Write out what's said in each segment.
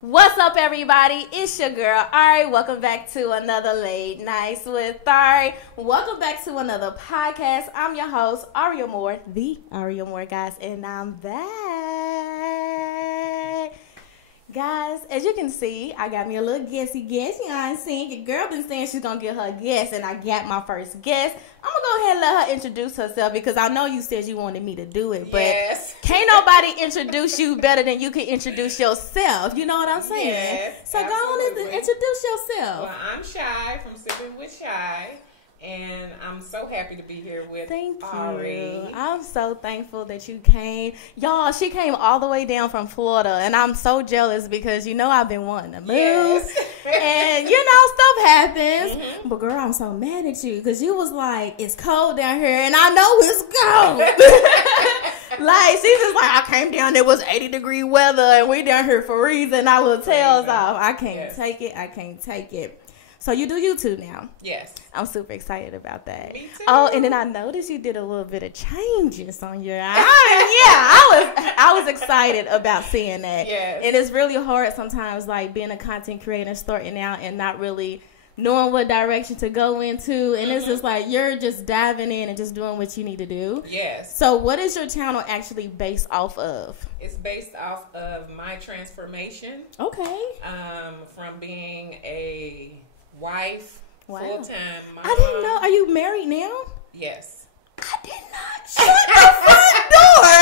What's up, everybody? It's your girl, Arie. Welcome back to another Late Nights with Arie. Welcome back to another podcast. I'm your host, Arie Amore, the Arie Amore, guys, and I'm back. Guys, as you can see, I got me a little guessy guess. You know what I'm saying? Your girl been saying she's going to get her guess, and I got my first guess. I'm going to go ahead and let her introduce herself because I know you said you wanted me to do it, but can't nobody introduce you better than you can introduce yourself. You know what I'm saying? Yes, so absolutely. Go on and introduce yourself. Well, I'm Shy from Sipping with Shy, and I'm so happy to be here with Arie. I'm so thankful that you came. Y'all, she came all the way down from Florida, and I'm so jealous because, you know, I've been wanting to move. Yes. And, you know, stuff happens. Mm-hmm. But, girl, I'm so mad at you because you was like, it's cold down here, and I know it's cold. Like, she's just like, I came down, there was 80-degree weather, and we down here freezing our little tails off. I can't take it. I can't take it. So you do YouTube now? Yes. I'm super excited about that. Me too. Oh, and then I noticed you did a little bit of changes on your I was excited about seeing that. Yes. And it's really hard sometimes, like being a content creator, starting out and not really knowing what direction to go into. And it's just like you're just diving in and just doing what you need to do. Yes. So what is your channel actually based off of? It's based off of my transformation. Okay. From being a wife, full-time mom. I didn't know. Are you married now? Yes. I did not shut the front door.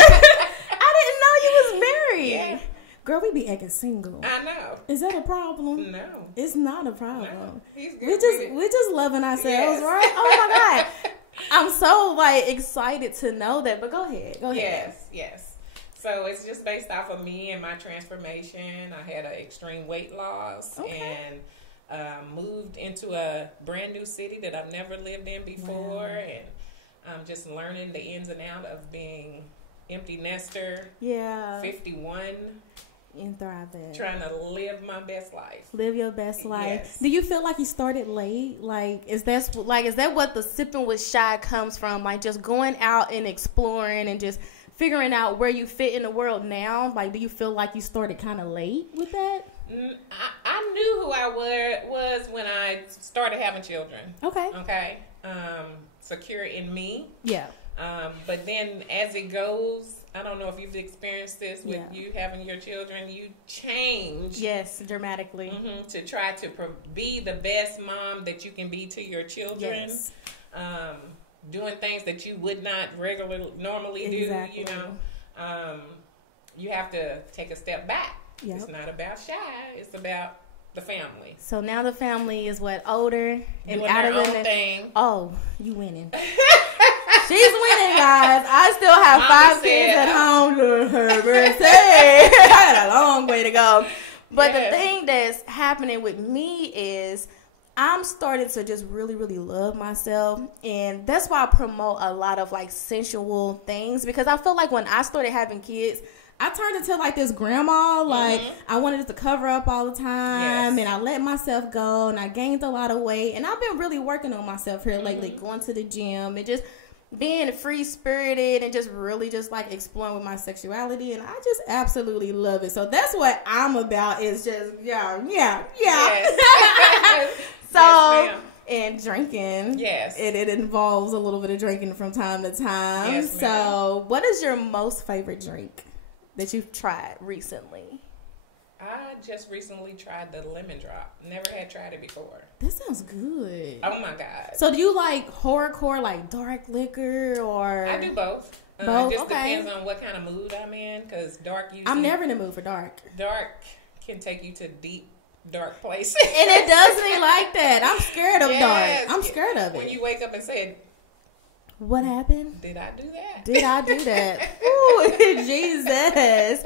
I didn't know you was married. Yeah. Girl, we be acting single. I know. Is that a problem? No. It's not a problem. No. He's good we just loving ourselves, right? Oh my God. I'm so excited to know that. But go ahead. Yes. So it's just based off of me and my transformation. I had an extreme weight loss and moved into a brand new city that I've never lived in before, and I'm just learning the ins and outs of being empty nester. 51. And thriving. Trying to live my best life. Live your best life. Yes. Do you feel like you started late? Is that what the Sipping with Shy comes from? Like just going out and exploring and just figuring out where you fit in the world now? Like, do you feel like you started kind of late with that? I knew who I was when I started having children. Okay. Secure in me. Yeah. But then as it goes, I don't know if you've experienced this with you having your children, you change. Yes, dramatically. To try to be the best mom that you can be to your children. Yes. Doing things that you would not normally do, you know. You have to take a step back. Yep. It's not about Shy. It's about the family. So now the family is older and doing out of their own thing. Oh, you winning. She's winning, guys. I still have Mama 5 kids at home. I got a long way to go. But the thing that's happening with me is I'm starting to just really, really love myself. And that's why I promote a lot of sensual things, because I feel like when I started having kids, I turned into this grandma. I wanted to cover up all the time, and I let myself go, and I gained a lot of weight. And I've been really working on myself here lately, going to the gym and just being free-spirited and just really exploring with my sexuality. And I just absolutely love it. So that's what I'm about, is just, Yes. So, yes, and drinking. Yes. It involves a little bit of drinking from time to time. Yes, so what is your most favorite drink that you've tried recently? I just recently tried the lemon drop. Never had tried it before. That sounds good. Oh my God. So do you like horrorcore, dark liquor, or? I do both. Both? It just depends on what kind of mood I'm in, because dark usually... I'm never in the mood for dark. Dark can take you to deep, dark places. And it does me like that. I'm scared of dark. I'm scared of it. When you wake up and say, what happened? Did I do that? Did I do that? Ooh, Jesus.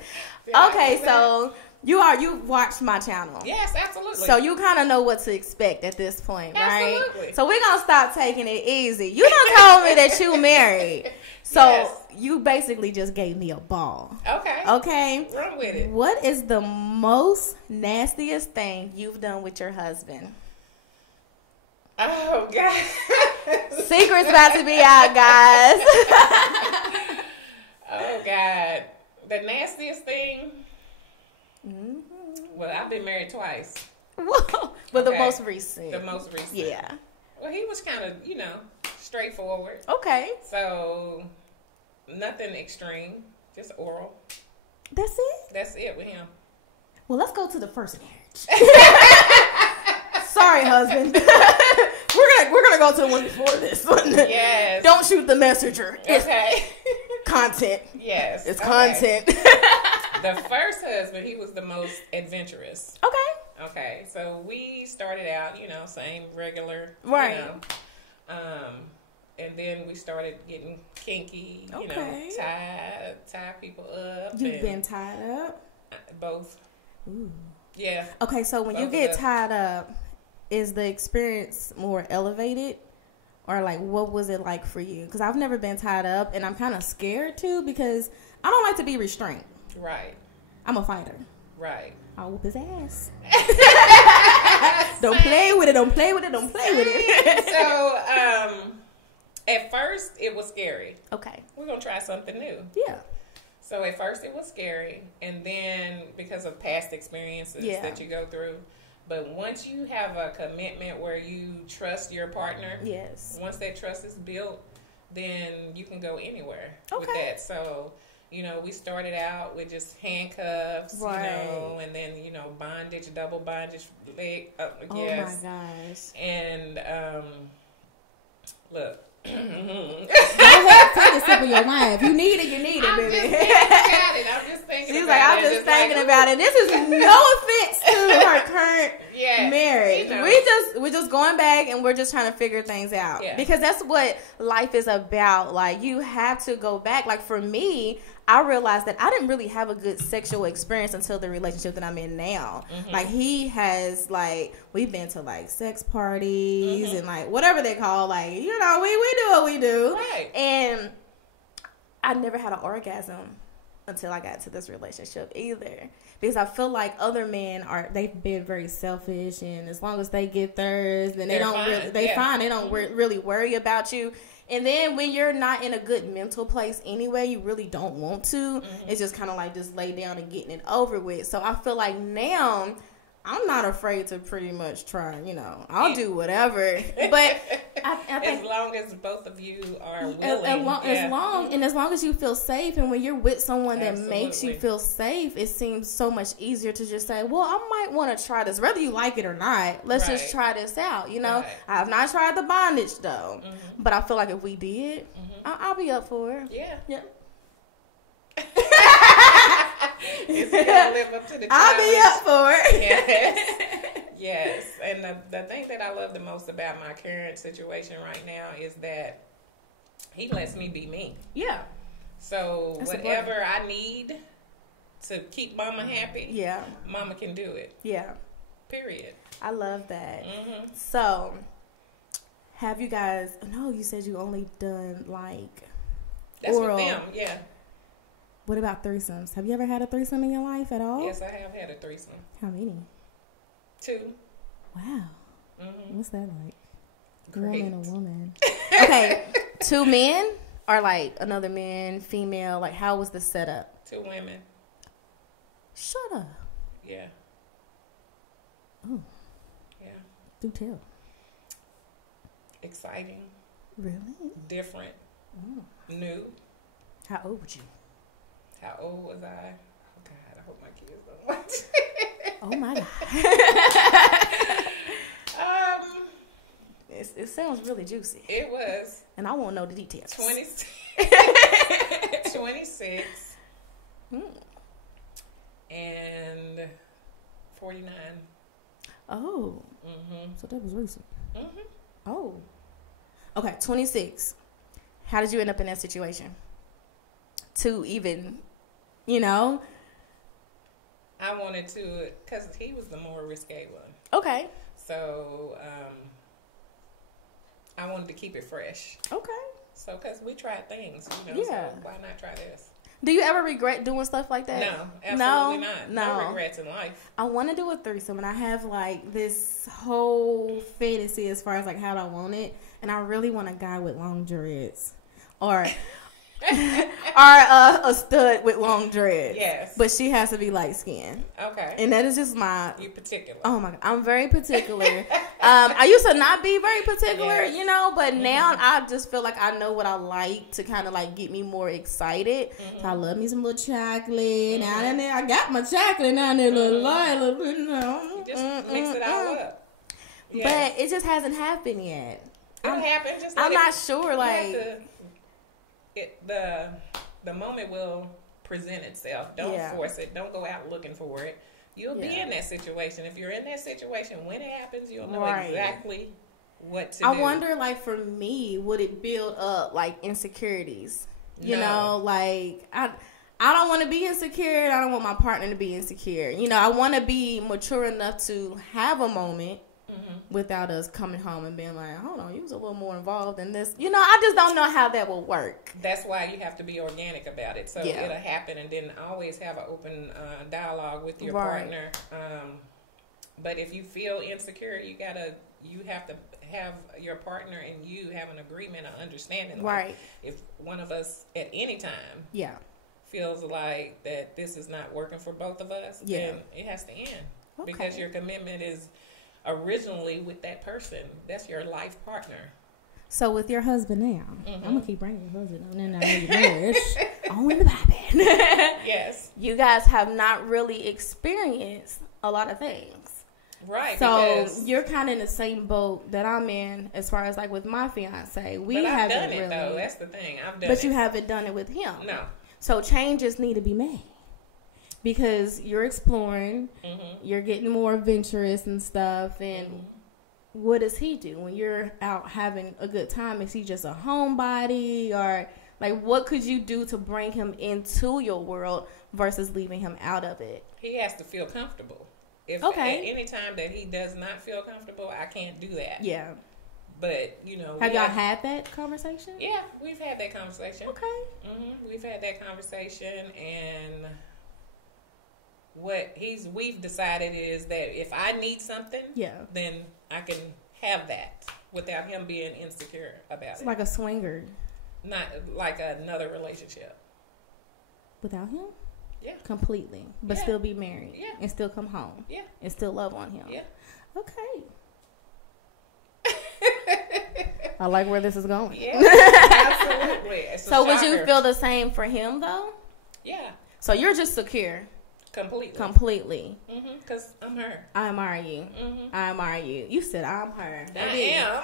Okay, so you watched my channel. Yes, absolutely. So you kind of know what to expect at this point, right? Absolutely. So we're going to stop taking it easy. You done told me that you married. So you basically just gave me a ball. Okay? Run with it. What is the most nastiest thing you've done with your husband? Oh, God. Secret's about to be out, guys. Oh, God. The nastiest thing? Well, I've been married twice. Whoa. But the most recent. The most recent. Yeah. Well, he was kind of, straightforward. Okay. So, nothing extreme. Just oral. That's it? That's it with him. Well, let's go to the first marriage. Sorry, husband. we're gonna go to the one before this one. Yes. Don't shoot the messenger. It's okay. Content. Yes. It's content. The first husband, he was the most adventurous. Okay. Okay. So we started out, same regular. Right. And then we started getting kinky. Okay. Tie people up. You've been tied up. Both. Ooh. Yeah. Okay, so when you get tied up, is the experience more elevated? Or, like, what was it like for you? Because I've never been tied up, and I'm kind of scared, too, because I don't like to be restrained. Right. I'm a fighter. Right. I'll whoop his ass. Don't play with it, don't play with it, don't play with it. So, at first, it was scary. Okay. We're going to try something new. Yeah. So at first it was scary, and then because of past experiences that you go through. But once you have a commitment where you trust your partner, yes. Once that trust is built, then you can go anywhere with that. So, we started out with just handcuffs, and then, bondage, double bondage, leg up, oh my gosh. And, look. Go ahead, take a sip of your wine. If you need it, you need it, baby. I'm just thinking She's about like, I'm it. just thinking about it. This is no offense to her current marriage. We're just going back and we're just trying to figure things out. Yeah. Because that's what life is about. Like, you have to go back. Like, for me, I realized that I didn't really have a good sexual experience until the relationship that I'm in now. Mm-hmm. Like, he has, like, we've been to, like, sex parties and, like, whatever they call, like, we do what we do. Right. And I never had an orgasm until I got to this relationship either. Because I feel like other men they've been very selfish, and as long as they get theirs, then they're fine. They don't really worry about you. And then when you're not in a good mental place anyway, you really don't want to. Mm-hmm. It's just kind of like just lay down and getting it over with. So I feel like now I'm not afraid to pretty much try, I'll do whatever. But I think as long as both of you are willing. As long as you feel safe, and when you're with someone that makes you feel safe, it seems so much easier to just say, well, I might want to try this. Whether you like it or not, let's just try this out, Right. I have not tried the bondage, though. Mm-hmm. But I feel like if we did, I'll be up for it. Yeah. Yeah. It's gonna live up to the challenge. I'll be up for it. Yes. And the thing that I love the most about my current situation right now is that he lets me be me. Yeah. So that's whatever I need to keep mama happy, mama can do it. Yeah. Period. I love that. Mm-hmm. So, have you guys? No, you said you only done like that's oral. With them. Yeah. What about threesomes? Have you ever had a threesome in your life at all? Yes, I have had a threesome. How many? 2. Wow. Mm-hmm. What's that like? Great. Woman. Okay, 2 men or like another man, female? Like, how was the setup? 2 women. Shut up. Yeah. Oh. Yeah. Do tell. Exciting. Really? Different. Oh. New. How old were you? How old was I? Oh, God, I hope my kids don't watch. Oh, my God. It sounds really juicy. It was. And I won't know the details. 26. And 49. Oh. Mm-hmm. So that was recent. Mm-hmm. Oh. Okay, 26. How did you end up in that situation? To even, I wanted to, because he was the more risque one. Okay. So, I wanted to keep it fresh. Okay. So, because we tried things, so why not try this? Do you ever regret doing stuff like that? No, absolutely not. No regrets in life. I want to do a threesome, and I have, like, this whole fantasy as far as, like, how I want it, and I really want a guy with long dreads. Or or a stud with long dreads. Yes. But she has to be light skinned. Okay. And that is just You particular. Oh my God. I'm very particular. I used to not be very particular, Yes. you know, but now I just feel like I know what I like to kind of like get me more excited. So I love me some little chocolate. Now and then I got my chocolate now and then, little light, little bit, you know. Just mix it all up. Yes. But it just hasn't happened yet. It'll happen. Just I'm not sure, like. The moment will present itself. Don't force it. Don't go out looking for it. You'll be in that situation. If you're in that situation, when it happens, you'll know exactly what to do. I wonder, like, for me, would it build up, like, insecurities? You know, like, I don't want to be insecure. I don't want my partner to be insecure. You know, I want to be mature enough to have a moment without us coming home and being like, hold on, you was a little more involved in this. You know, I just don't know how that will work. That's why you have to be organic about it. So it'll happen, and then always have an open dialogue with your partner. But if you feel insecure, you have to have your partner and you have an agreement, an understanding. Like if one of us at any time feels like that this is not working for both of us, then it has to end. Because your commitment is originally with that person. That's your life partner. So with your husband now, I'm gonna keep bringing your husband on and on in the Bible. Yes. You guys have not really experienced a lot of things. Right. So you're kind of in the same boat that I'm in as far as like with my fiance. We haven't done it really, though. That's the thing. I've done it. But you haven't done it with him. No. So changes need to be made. Because you're exploring, you're getting more adventurous and stuff, and what does he do when you're out having a good time? Is he just a homebody, or like what could you do to bring him into your world versus leaving him out of it? He has to feel comfortable. If at any time that he does not feel comfortable, I can't do that. Yeah. But, you know. Have y'all had that conversation? Yeah, we've had that conversation. Okay. We've had that conversation, and what we've decided is that if I need something, then I can have that without him being insecure about it. It's like a swinger. Not like another relationship. Without him? Yeah. Completely. But still be married. Yeah. And still come home. Yeah. And still love on him. Yeah. Okay. I like where this is going. Yeah, absolutely. So would you feel the same for him though? Yeah. So you're just secure. Completely. Because I'm her. I admire you. I admire you. You said I'm her. I am.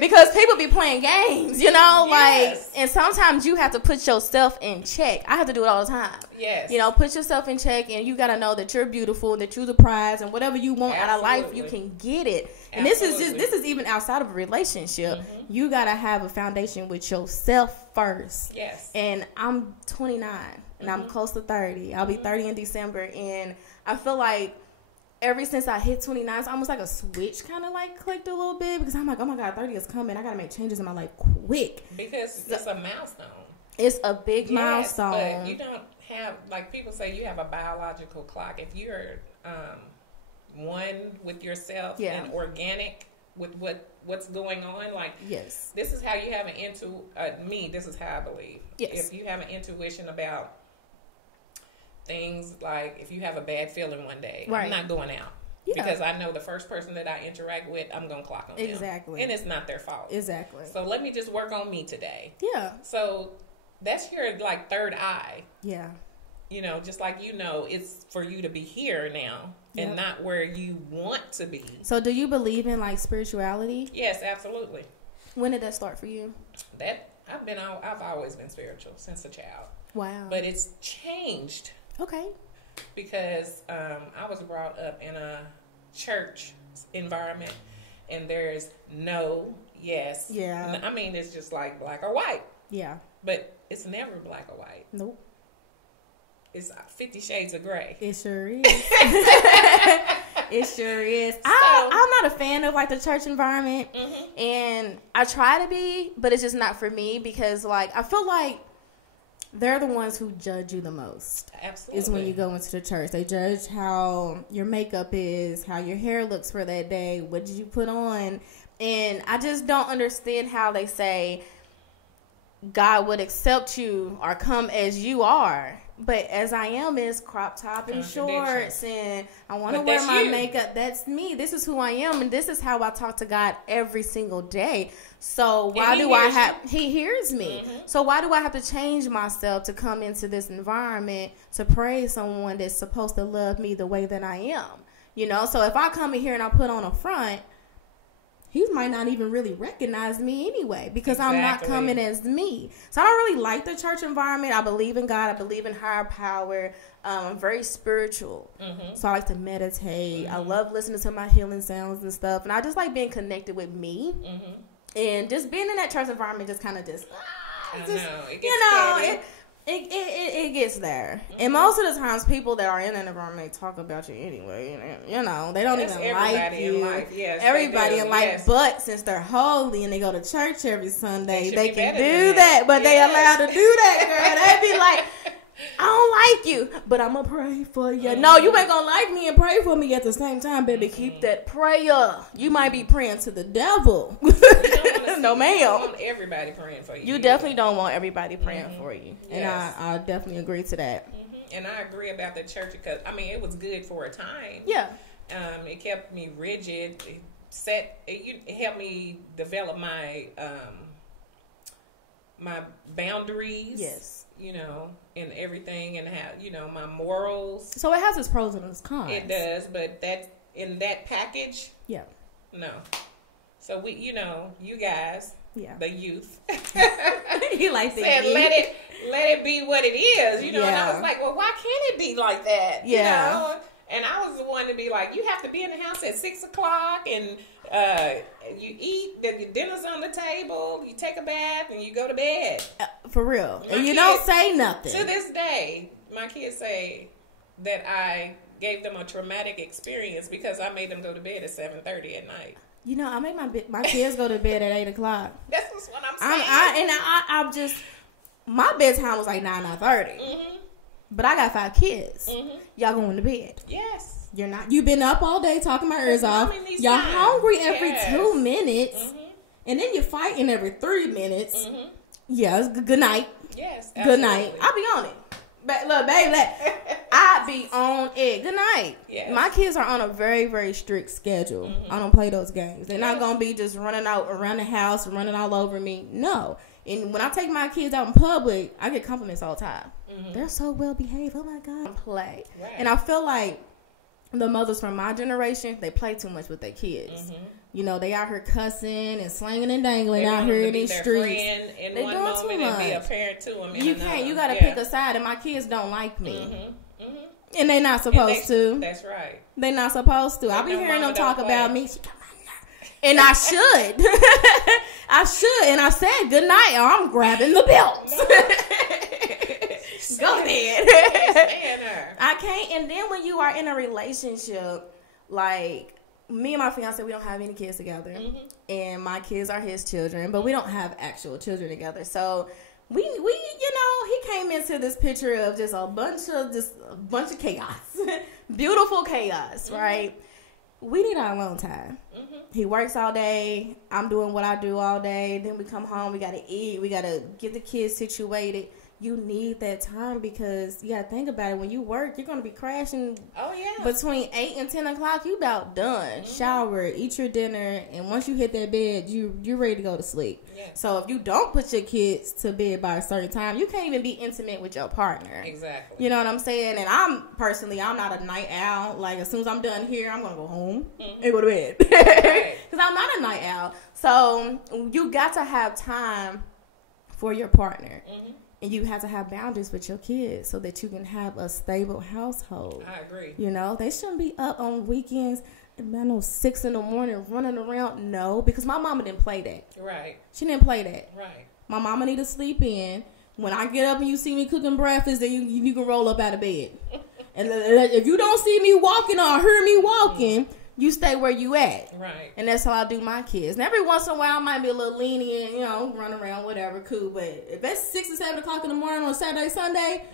because people be playing games, you know, like, and sometimes you have to put yourself in check. I have to do it all the time. Yes. You know, put yourself in check, and you got to know that you're beautiful, that you're the prize, and whatever you want out of life, you can get it. And this is even outside of a relationship. You got to have a foundation with yourself first. Yes. And I'm 29. And I'm close to 30. I'll be 30 in December. And I feel like ever since I hit 29, it's almost like a switch kind of like clicked a little bit. Because I'm like, oh my God, 30 is coming. I got to make changes in my life quick. Because it's a milestone. It's a big milestone. But you don't have, like people say, you have a biological clock. If you're one with yourself and organic with what's going on, like this is how you have an this is how I believe. If you have an intuition about things, like if you have a bad feeling one day, I'm not going out because I know the first person that I interact with, I'm gonna clock on them. And it's not their fault. So let me just work on me today. So that's your like third eye. You know, just like, you know, it's for you to be here now and not where you want to be. So do you believe in like spirituality? Yes, absolutely. When did that start for you? I've always been spiritual since a child. Wow. But it's changed. Okay. Because I was brought up in a church environment, and there's no, yes. Yeah. I mean, it's just like black or white. Yeah. But it's never black or white. Nope. It's 50 shades of gray. It sure is. It sure is. I'm not a fan of like the church environment, and I try to be, but it's just not for me because like I feel like they're the ones who judge you the most. Absolutely. Is when you go into the church. They judge how your makeup is, how your hair looks for that day, what did you put on. And I just don't understand how they say God would accept you or come as you are. But as I am is crop top and shorts, and I want to wear my makeup. That's me. This is who I am, and this is how I talk to God every single day. So why do I have? He hears me. So why do I have to change myself to come into this environment to praise someone that's supposed to love me the way that I am? You know. So if I come in here and I put on a front, he might not even really recognize me anyway, because I'm not coming as me. So I don't really like the church environment. I believe in God. I believe in higher power. I'm very spiritual. So I like to meditate. I love listening to my healing sounds and stuff. And I just like being connected with me. And just being in that church environment just kind of just, it gets there. And most of the times, people that are in that environment talk about you anyway. You know, they don't even like you. Yes, everybody in life, but since they're holy and they go to church every Sunday, they can do that. But they allowed to do that, girl. They be like, I don't like you, but I'm going to pray for you. No, you ain't going to like me and pray for me at the same time, baby. Keep that prayer. You might be praying to the devil. No, ma'am. You don't want everybody praying for you. You definitely don't want everybody praying for you. And I definitely agree to that. And I agree about the church because, I mean, it was good for a time. Yeah. It kept me rigid. It helped me develop my my boundaries. Yes. You know, and everything, and how, you know, my morals. So it has its pros and its cons. It does, but that in that package, no. So we, you know, you guys, the youth, you like said, let it be what it is, you know. And I was like, well, why can't it be like that? You know? And I was the one to be like, you have to be in the house at 6 o'clock, and you eat, then your dinner's on the table, you take a bath, and you go to bed. For real. And you don't say nothing. To this day, my kids say that I gave them a traumatic experience because I made them go to bed at 7:30 at night. You know, I make my kids go to bed at 8 o'clock. That's what I'm saying. I'm just, my bedtime was like 9:30. But I got 5 kids. Y'all going to bed. Yes. You're not. You've been up all day talking my ears off. Y'all hungry every 2 minutes. And then you're fighting every 3 minutes. Yes. Good night. Yes. Absolutely. Good night. I'll be on it. But look, baby, I be on it. Good night. Yes. My kids are on a very, very strict schedule. I don't play those games. They're not going to be just running out around the house, running all over me. No. And when I take my kids out in public, I get compliments all the time. They're so well behaved. Oh my God. Play. Right. And I feel like the mothers from my generation, they play too much with their kids. You know, they out here cussing and slanging and dangling out here in these streets. They doing too much. And be a parent to them. You can't. You got to pick a side. And my kids don't like me. And they not supposed to. That's right. They not supposed to. I be hearing them talk about me. She got my nerve. And I should. I should. And I said, good night, or I'm grabbing the belt. Go ahead. I can't. And then when you are in a relationship, like me and my fiance, we don't have any kids together. And my kids are his children, but we don't have actual children together. So we you know, he came into this picture of just a bunch of chaos. Beautiful chaos, right? We need our alone time. He works all day. I'm doing what I do all day. Then we come home. We got to eat. We got to get the kids situated. You need that time because you got to think about it. When you work, you're going to be crashing. Oh, yeah. Between 8 and 10 o'clock, you about done. Shower, eat your dinner, and once you hit that bed, you're ready to go to sleep. Yeah. So if you don't put your kids to bed by a certain time, you can't even be intimate with your partner. Exactly. You know what I'm saying? And I'm not a night owl. Like, as soon as I'm done here, I'm going to go home and go to bed. Because I'm not a night owl. So you got to have time for your partner. And you have to have boundaries with your kids so that you can have a stable household. I agree. You know, they shouldn't be up on weekends at 6 in the morning running around. No, because my mama didn't play that. Right. She didn't play that. Right. My mama need to sleep in. When I get up and you see me cooking breakfast, then you can roll up out of bed. And if you don't see me walking or hear me walking, you stay where you at. Right. And that's how I do my kids. And every once in a while, I might be a little lenient, you know, run around, whatever, cool. But if it's 6 or 7 o'clock in the morning on Saturday, Sunday,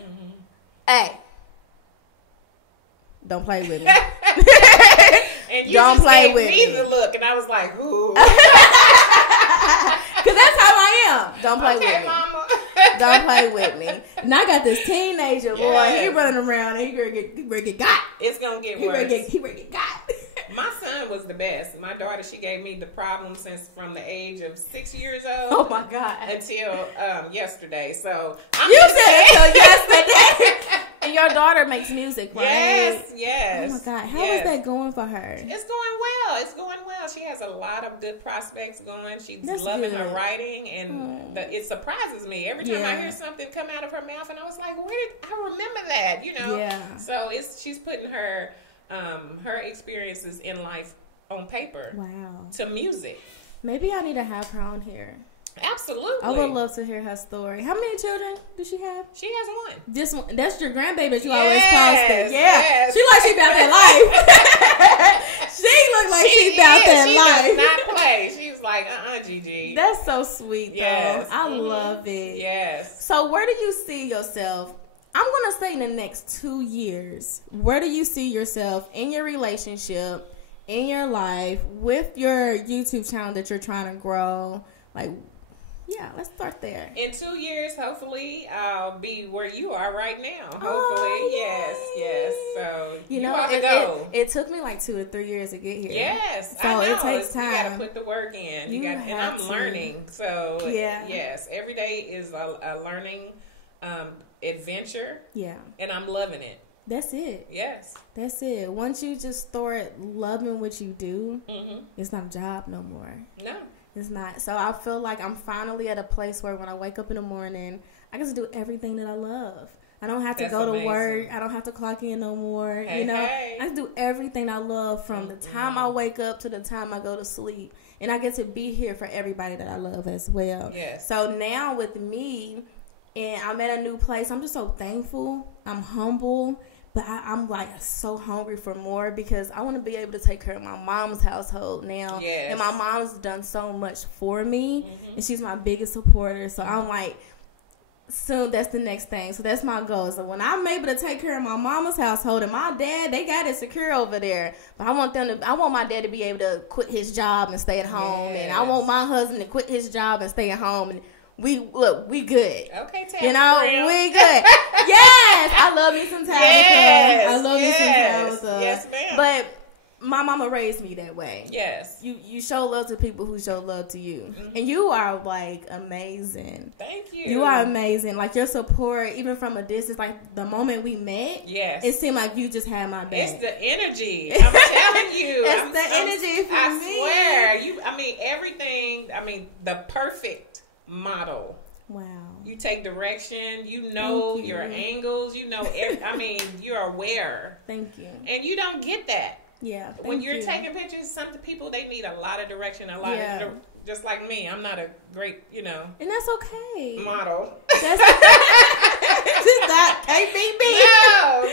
hey, don't play with me. And you don't play with me. The look, and I was like, ooh. Because that's how I am. Don't play with me. Mama. Don't play with me. And I got this teenager, boy. He running around and he ready to get got. It's going to get worse. He ready to get got. My son was the best. My daughter, she gave me the problem since from the age of 6 years old. Oh my God. Until yesterday. So you said until yesterday. And your daughter makes music, right? Yes. Oh my God. How is that going for her? It's going well. She has a lot of good prospects going. She's loving her writing, and it surprises me every time I hear something come out of her mouth, and I was like, where did I remember that? You know? Yeah. So she's putting her experiences in life on paper. Wow. To music. Maybe I need to have her on here. Absolutely. I would love to hear her story. How many children does she have? She has one. This one. That's your grandbaby you always posted. Yeah. Yes. She like she about that life. She look like she about that life. She does not play. She's like, Gigi. That's so sweet, though. Yes. I love it. Yes. So where do you see yourself? I'm going to say in the next 2 years, where do you see yourself in your relationship, in your life, with your YouTube channel that you're trying to grow? Like, yeah, let's start there. In 2 years, hopefully, I'll be where you are right now. Hopefully, yes. So you know, it took me like 2 to 3 years to get here. Yes, so it takes time. You got to put the work in. And I'm learning. So yes, every day is a learning adventure. Yeah, and I'm loving it. That's it. Yes, that's it. Once you just start loving what you do, it's not a job no more. No. It's not. So I feel like I'm finally at a place where when I wake up in the morning, I get to do everything that I love. I don't have to go to work. I don't have to clock in no more. I can do everything I love from the time I wake up to the time I go to sleep. And I get to be here for everybody that I love as well. Yes. So now with me, and I'm at a new place, I'm just so thankful. I'm humble. But I'm like so hungry for more because I want to be able to take care of my mom's household now. Yes. And my mom's done so much for me. And she's my biggest supporter. So I'm like, soon that's the next thing. So that's my goal. So when I'm able to take care of my mama's household and my dad, they got it secure over there. But I want my dad to be able to quit his job and stay at home. Yes. And I want my husband to quit his job and stay at home. And we good. Okay, we good. Yes, I love me some Tabitha. Yes, I love me some Tabitha. Yes, ma'am. But my mama raised me that way. Yes. You show love to people who show love to you. And you are like amazing. Thank you. You are amazing. Like your support, even from a distance, like the moment we met, it seemed like you just had my back. It's the energy. I'm telling you. It's the energy for me. I swear. The perfect model. Wow. You take direction, you know your angles, you know you're aware. Thank you. And you don't get that. Yeah. When you're taking pictures, some people they need a lot of direction, of just like me. I'm not a great, And that's okay. Model. That's just not can't be me.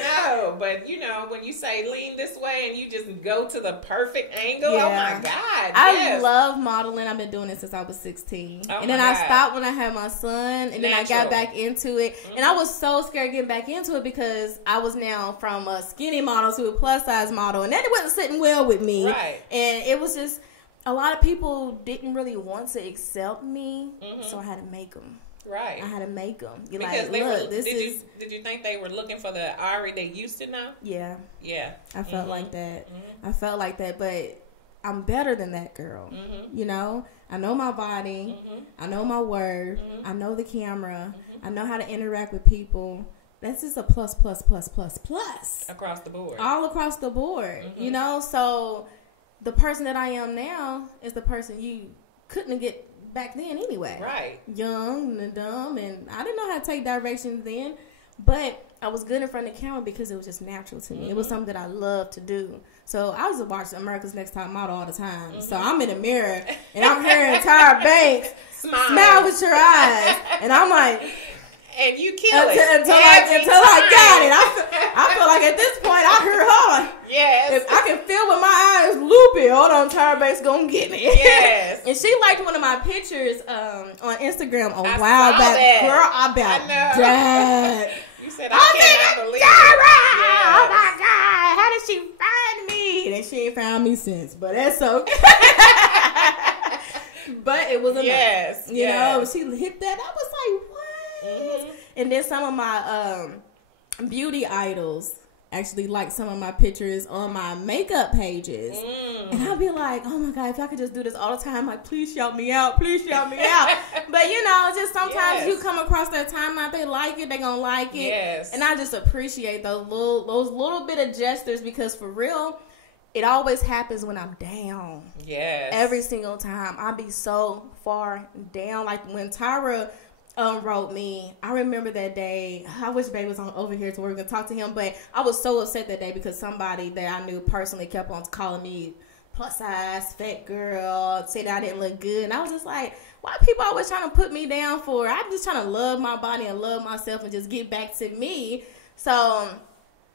No. But when you say lean this way and you just go to the perfect angle, oh my God. I love modeling. I've been doing it since I was 16. And then I stopped when I had my son, and then I got back into it. And I was so scared getting back into it because I was now from a skinny model to a plus size model, and that wasn't sitting well with me. Right. And it was just a lot of people didn't really want to accept me, so I had to make them. Right. I had to make them. Because did you think they were looking for the Arie they used to know? Yeah. Yeah. I felt like that. I felt like that, but I'm better than that girl. I know my body. I know my worth. I know the camera. I know how to interact with people. That's just a plus. Across the board. All across the board. So the person that I am now is the person you couldn't get back then anyway. Right. Young and dumb, and I didn't know how to take directions then, but I was good in front of the camera because it was just natural to me. It was something that I loved to do. So I was watching America's Next Top Model all the time. So I'm in the mirror, and I'm hearing Tyra Banks smile with your eyes, and I'm like, and you kill it until I got it. I feel like at this point I heard her. Yes. If I can feel with my eyes loopy, hold on, Tyra Banks gonna get me. Yes. And she liked one of my pictures on Instagram a while back. That. Girl, I about died. You said I cannot believe Tyra! Yes. Oh my God! How did she find me? And she ain't found me since, but that's okay. But it was enough. Yes. You know, she hit that. I was like, what? Mm-hmm. And then some of my beauty idols actually like some of my pictures on my makeup pages. And I'll be like, oh my God, if I could just do this all the time, like, please shout me out. Please shout me out. But, you know, just sometimes you come across their timeline, they like it, they gonna like it. Yes. And I just appreciate those little bit of gestures, because for real, it always happens when I'm down. Yes. Every single time. I'll be so far down. Like when Tyra wrote me, I remember that day. I wish Babe was on over here to where we could talk to him, but I was so upset that day because somebody that I knew personally kept on calling me plus size, fat girl, say that I didn't look good. And I was just like, why people always trying to put me down for? I'm just trying to love my body and love myself and just get back to me. So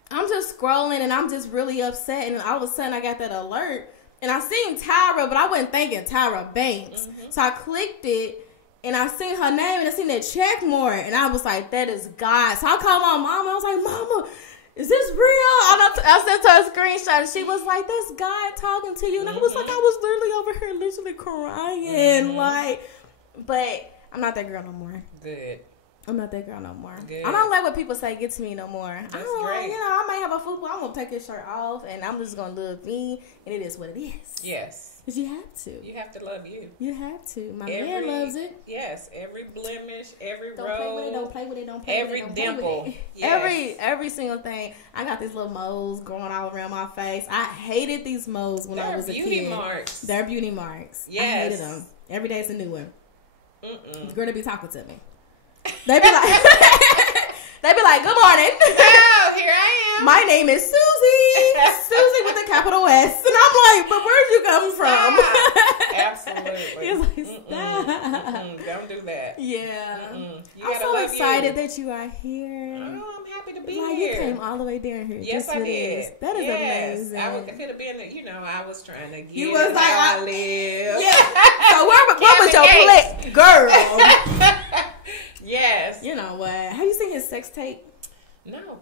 I'm just scrolling and I'm just really upset, and all of a sudden I got that alert and I seen Tyra, but I wasn't thinking Tyra Banks. So I clicked it and I seen her name and I seen that check mark, and I was like, that is God. So I called my mama. I was like, Mama, is this real? I sent her a screenshot and she was like, that's God talking to you. And I was like, I was literally over here literally crying. Like, but I'm not that girl no more. Good. I'm not that girl no more. Good. I don't let what people say get to me no more. That's I don't great. like, you know, I might have a football. I'm going to take this shirt off and I'm just going to love me. And it is what it is. Yes. Because you have to. You have to love you. You have to. My man loves it. Yes. Every blemish, every don't row. Play with it, don't play with it, don't play every with it. Every dimple. Yes. Every single thing. I got these little moles growing all around my face. I hated these moles when I was a kid. They're beauty marks. They're beauty marks. Yes. I hated them. Every day it's a new one. It's going to be talking to me. They be like, good morning. Oh, here I am. My name is Susie. Susie with a capital S. And I'm like, but where'd you come from? Absolutely. He's like, stop. Don't do that. Yeah. I'm so excited that you are here. Oh, I'm happy to be here. You came all the way down here. Yes, I did. That is amazing. I could have been, I was trying to get you was like, I live. Yeah. So what was your play? Girl. Yes. You know what? Have you seen his sex tape? No.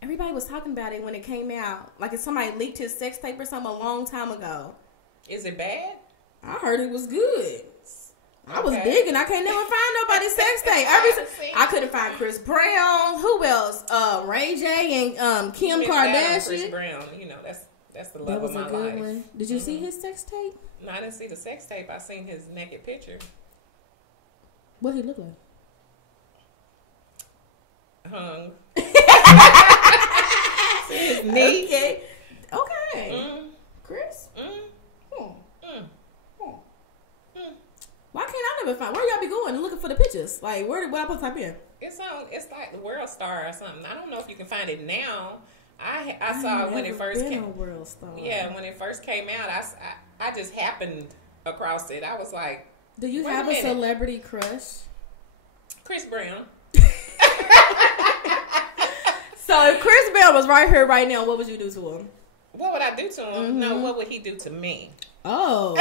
Everybody was talking about it when it came out. Like if somebody leaked his sex tape or something a long time ago. Is it bad? I heard it was good. I was digging. I can't never find nobody's sex tape. I couldn't find Chris Brown. Who else? Ray J and Kim Kardashian. Chris Brown. That's the love of my life. That was a good one. Did you see his sex tape? No, I didn't see the sex tape. I seen his naked picture. What he look like? Hung. See his knee. Okay. Chris? Why can't I never find? Where y'all be going looking for the pictures? Like, what I supposed to type in? It's like the World Star or something. I don't know if you can find it now. I saw it when it first came. World Star. Yeah, when it first came out, I just happened across it. I was like, do you have a celebrity crush? Chris Brown. So if Chris Brown was right here right now, what would you do to him? What would I do to him? No, what would he do to me? Oh.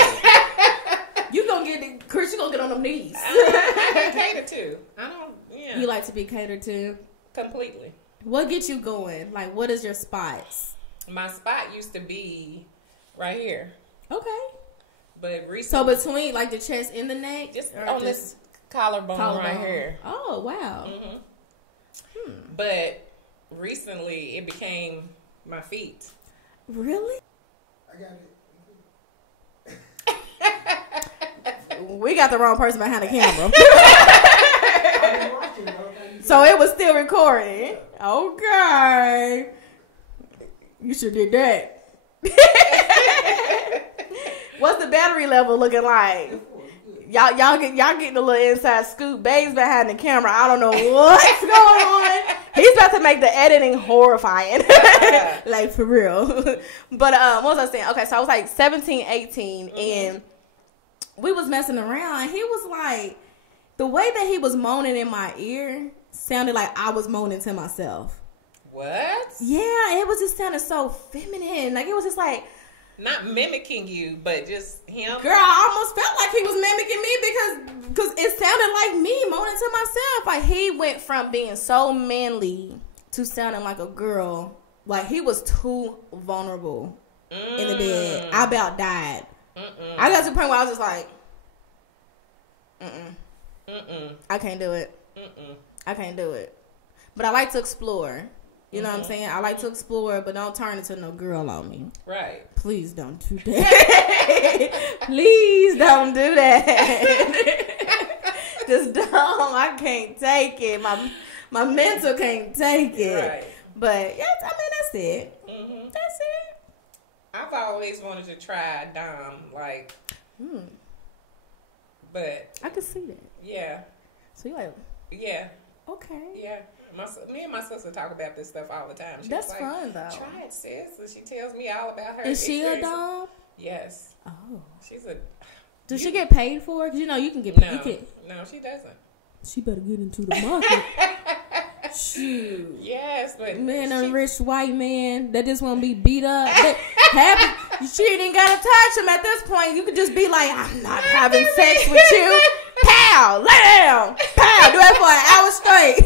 You gonna get Chris? You gonna get on them knees? I can cater to. I don't. Yeah. You like to be catered to? Completely. What gets you going? Like, what is your spots? My spot used to be right here. Okay. But recently, so between like the chest and the neck, just on this collarbone right here. Oh wow. But recently, it became my feet. Really? I got it. We got the wrong person behind the camera. So it was still recording. Okay. You should did that. What's the battery level looking like? Y'all getting a little inside scoop. Babe's behind the camera. I don't know what's going on. He's about to make the editing horrifying. Like for real. But what was I saying? Okay, so I was like 17, 18 and we was messing around and he was like, the way that he was moaning in my ear sounded like I was moaning to myself. What? Yeah, it was just sounding so feminine. Like it was just like, not mimicking you, but just him. Girl, I almost felt like he was mimicking me because it sounded like me moaning to myself. Like he went from being so manly to sounding like a girl. Like he was too vulnerable in the bed. I about died. I got to the point where I was just like, I can't do it. I can't do it. But I like to explore. You know what I'm saying? I like to explore, but don't turn into no girl on me. Right. Please don't do that. Please don't do that. Just don't. I can't take it. My mental can't take it. Right. But yes, I mean, that's it. That's it. I've always wanted to try Dom, like, but I could see that. Yeah. So you like? Yeah. Okay. Yeah. Me and my sister talk about this stuff all the time. She's That's like, fun though. Try it, sis. And she tells me all about her. Is she a Dom? Yes. Oh. She's a. Does she get paid for it? 'Cause you know you can get. No, no, she doesn't. She better get into the market. Shoot. Yes, but man, a rich white man that just want to be beat up. Happy. She ain't gotta touch him at this point. You could just be like, I'm not having sex with you. Pow, lay down. Pow, do that for an hour straight.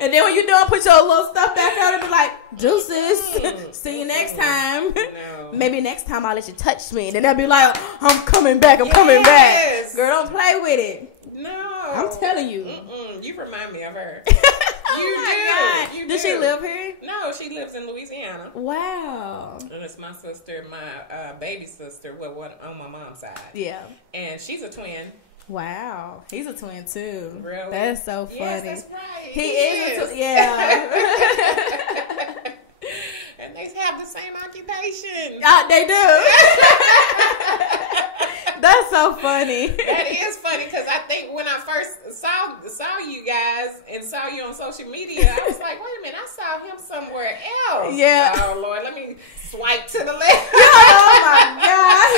And then when you're done, put your little stuff back out and be like, deuces. See you next time. No. Maybe next time I'll let you touch me. And then they'll be like, I'm coming back. I'm coming back. Girl, don't play with it. No. I'm telling you. You remind me of her. Oh my God. Does she live here? No, she lives in Louisiana. Wow. And it's my sister, my baby sister, on my mom's side. Yeah. And she's a twin. Wow. He's a twin too. Really? That's so funny. Yes, that's right. He is a twin. Yeah. And they have the same occupation. They do. That's so funny. That is funny because I think when I first saw you guys and saw you on social media, I was like, wait a minute, I saw him somewhere else. Yeah. Oh, Lord, let me swipe to the left. Oh, my God.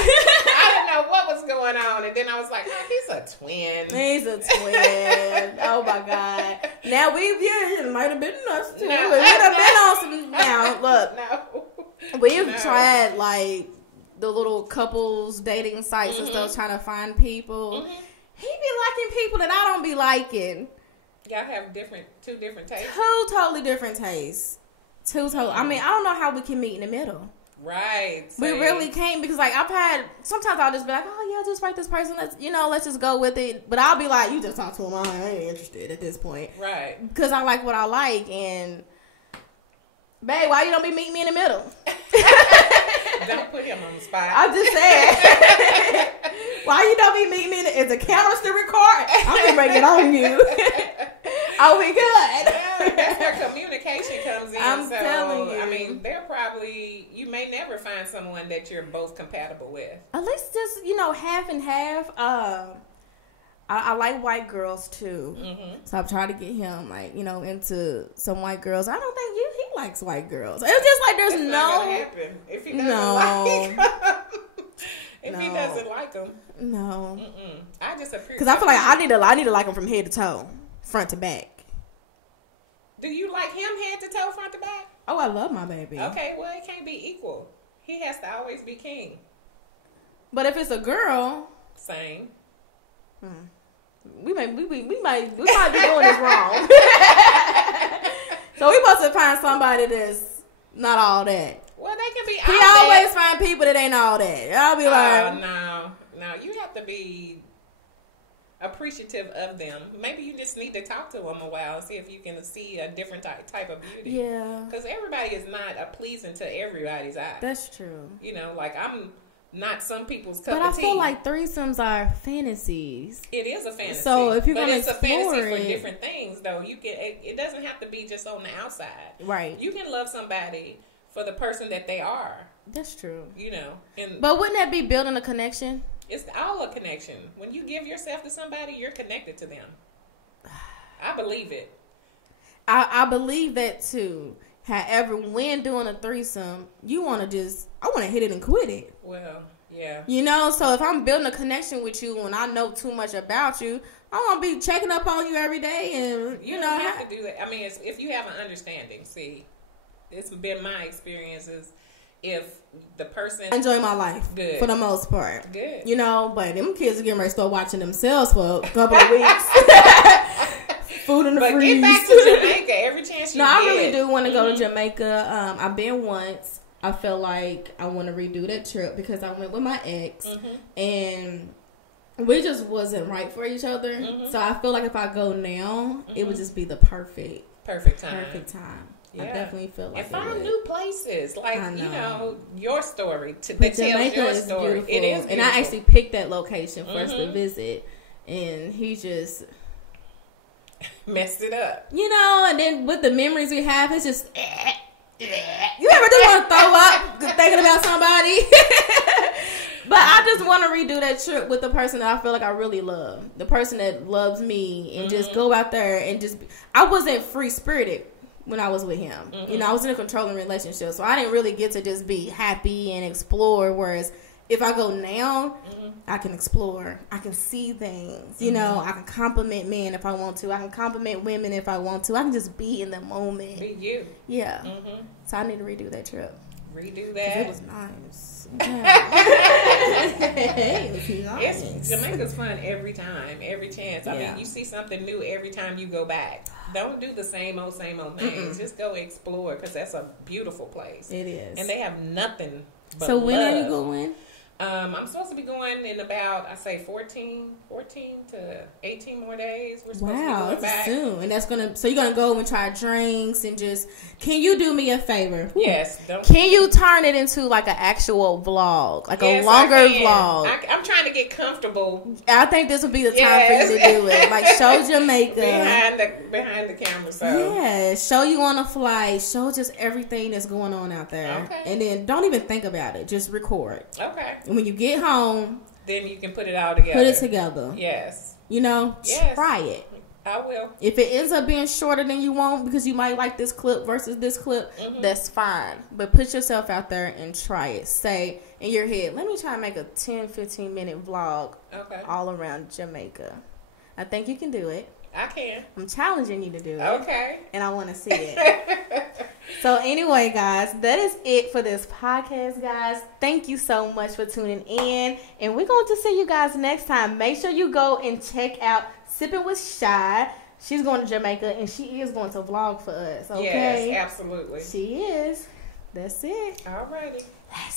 I didn't know what was going on. And then I was like, oh, he's a twin. He's a twin. Oh, my God. Now, it might have been us, too. No. We would have been on some, now, look. No. We've tried, like, the little couples dating sites and stuff, trying to find people. He be liking people that I don't be liking. Y'all have two different tastes. Two totally different tastes. I mean, I don't know how we can meet in the middle. Right. We really can't, because like sometimes I'll just be like, oh yeah, just write this person. Let's just go with it. But I'll be like, you just talk to him. I ain't interested at this point. Right. Because I like what I like, and babe, why you don't be meeting me in the middle? Don't put him on the spot. I'm just saying. Why you don't be meeting me? Is the camera still recording? I'm gonna break it on you. Oh, we good. That's where communication comes in. I'm telling you. I mean, you may never find someone that you're both compatible with. At least just, half and half. I like white girls too. So I've tried to get him into some white girls. I don't think he likes white girls. It's just like there's That's not gonna happen if he doesn't like them. If he doesn't like them. No. I just appreciate. Because I feel like I need to like him from head to toe, front to back. Do you like him head to toe, front to back? Oh, I love my baby. Okay, well, it can't be equal. He has to always be king. But if it's a girl, same. We might be doing this wrong. So we supposed to find somebody that's not all that. Well, they can be. He always find people that ain't all that. I'll be like, no. You have to be appreciative of them. Maybe you just need to talk to them a while and see if you can see a different type of beauty. Yeah. Because everybody is not pleasing to everybody's eye. That's true. Like I'm not some people's cup of tea. But I feel like threesomes are fantasies. It is a fantasy. So if you're going to explore it's a fantasy for different things, though. It doesn't have to be just on the outside. Right. You can love somebody for the person that they are. That's true. But wouldn't that be building a connection? It's all a connection. When you give yourself to somebody, you're connected to them. I believe it. I believe that too. However, when doing a threesome, I want to hit it and quit it. Well, yeah. So if I'm building a connection with you and I know too much about you, I want to be checking up on you every day. And you don't have to do that. I mean, if you have an understanding, see, it's been my experiences. If the person enjoy my life, good for the most part, good. But them kids are getting ready to start watching themselves for a couple of weeks. Food in the freezer. Get back to Jamaica every chance you get. I really do want to go to Jamaica. I've been once. I feel like I want to redo that trip because I went with my ex, and we just wasn't right for each other. Mm-hmm. So I feel like if I go now, mm-hmm. it would just be the perfect time. Yeah. I definitely feel like and find new places, like your story that tells Jamaica your is story. Beautiful. It is beautiful. And I actually picked that location for us to mm-hmm. visit, and he just messed it up, And then with the memories we have, it's just you ever just want to throw up thinking about somebody? But I just want to redo that trip with the person that I feel like I really love, the person that loves me, and mm-hmm. just go out there and just. I wasn't free spirited when I was with him. Mm-hmm. I was in a controlling relationship, so I didn't really get to just be happy and explore. Whereas if I go now, mm-hmm. I can explore. I can see things. Mm-hmm. I can compliment men if I want to. I can compliment women if I want to. I can just be in the moment. Be you. Yeah. Mm-hmm. So I need to redo that trip. Redo that. It was nice. Jamaica's fun every time, every chance. I mean, you see something new every time you go back. Don't do the same old things. Mm-mm. Just go explore, because that's a beautiful place. It is. And they have nothing but So when love. are you going? I'm supposed to be going in about, I say 14 to 18 more days. We're supposed to be going back. Soon. And so you're going to go and try drinks and just, can you do me a favor? Yes. Can you turn it into like an actual vlog? Like a longer vlog? I'm trying to get comfortable. I think this would be the time for you to do it. Like show Jamaica. Behind the camera. So. Yeah. Show you on a flight. Show just everything that's going on out there. Okay. And then don't even think about it. Just record. Okay. And when you get home, then you can put it all together. Put it together. Yes. Yes. Try it. I will. If it ends up being shorter than you want because you might like this clip versus this clip, mm-hmm. that's fine. But put yourself out there and try it. Say in your head, let me try and make a 10-15 minute vlog all around Jamaica. I think you can do it. I can. I'm challenging you to do it. Okay. And I want to see it. So anyway, guys, that is it for this podcast, guys. Thank you so much for tuning in. And we're going to see you guys next time. Make sure you go and check out Sipping with Shy. She's going to Jamaica, and she is going to vlog for us. Okay? Yes, absolutely. She is. That's it. All righty.